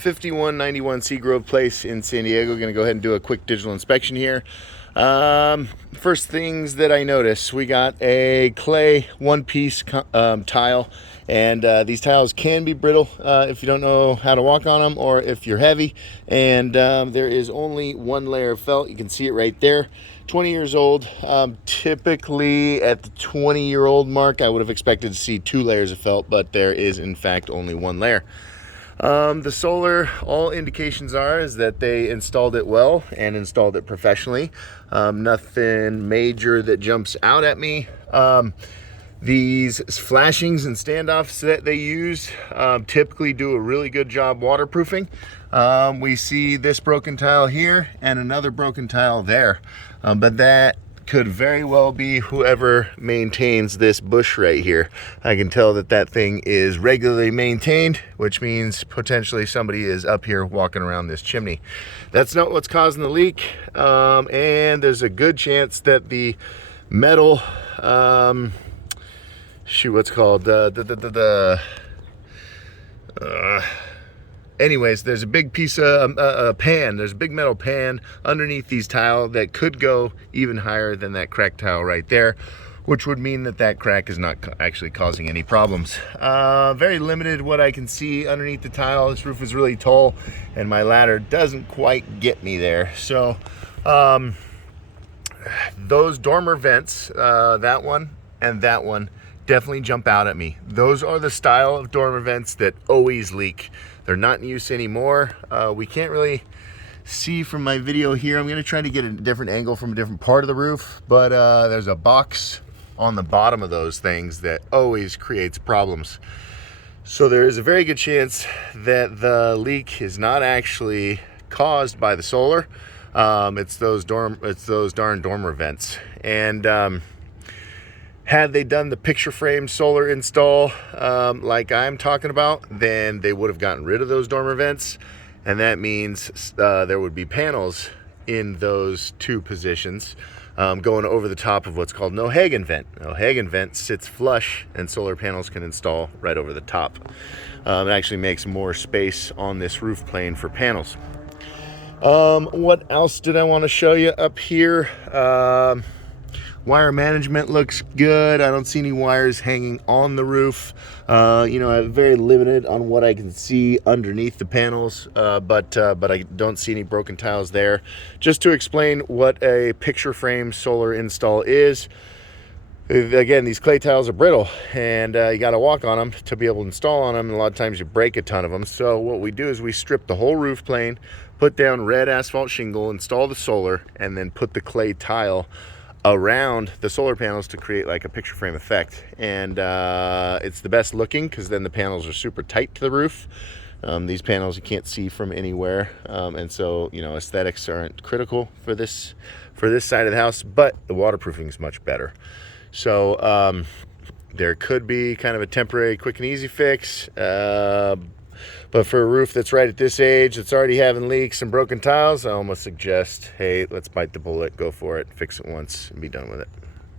5191 Seagrove Place in San Diego. Going to go ahead and do a quick digital inspection here. First things that I notice, we got a clay one-piece tile, and these tiles can be brittle if you don't know how to walk on them or if you're heavy. And there is only one layer of felt. You can see it right there. 20 years old. Typically at the 20-year-old mark, I would have expected to see 2 layers of felt, but there is in fact only 1 layer. The solar, all indications is that they installed it well and installed it professionally. Nothing major that jumps out at me. These flashings and standoffs that they use typically do a really good job waterproofing. We see this broken tile here and another broken tile there, but that could very well be whoever maintains this bush right here. I can tell that that thing is regularly maintained, which means potentially somebody is up here walking around this chimney. That's not what's causing the leak, and there's a good chance that the metal, anyways, there's a big piece of a pan. There's a big metal pan underneath these tile that could go even higher than that cracked tile right there, which would mean that that crack is not actually causing any problems. Very limited what I can see underneath the tile. This roof is really tall and my ladder doesn't quite get me there. So those dormer vents, that one and that one, definitely jump out at me. Those are the style of dormer vents that always leak. They're not in use anymore. We can't really see from my video here. I'm gonna try to get a different angle from a different part of the roof, but there's a box on the bottom of those things that always creates problems. So there is a very good chance that the leak is not actually caused by the solar. It's those darn dormer vents. And had they done the picture frame solar install like I'm talking about, then they would have gotten rid of those dormer vents, and that means there would be panels in those 2 positions going over the top of what's called no Hagen vent. No Hagen vent sits flush and solar panels can install right over the top. It actually makes more space on this roof plane for panels. What else did I want to show you up here? Wire management looks good. I don't see any wires hanging on the roof. I'm very limited on what I can see underneath the panels, but I don't see any broken tiles there. Just to explain what a picture frame solar install is, again, these clay tiles are brittle and you got to walk on them to be able to install on them, and a lot of times you break a ton of them. So what we do is we strip the whole roof plane, put down red asphalt shingle, install the solar, and then put the clay tile around the solar panels to create like a picture frame effect. And it's the best looking because then the panels are super tight to the roof. These panels you can't see from anywhere, and so aesthetics aren't critical for this side of the house, but the waterproofing is much better. So there could be kind of a temporary quick and easy fix, but for a roof that's right at this age, it's already having leaks and broken tiles, I almost suggest, hey, let's bite the bullet, go for it, fix it once and be done with it.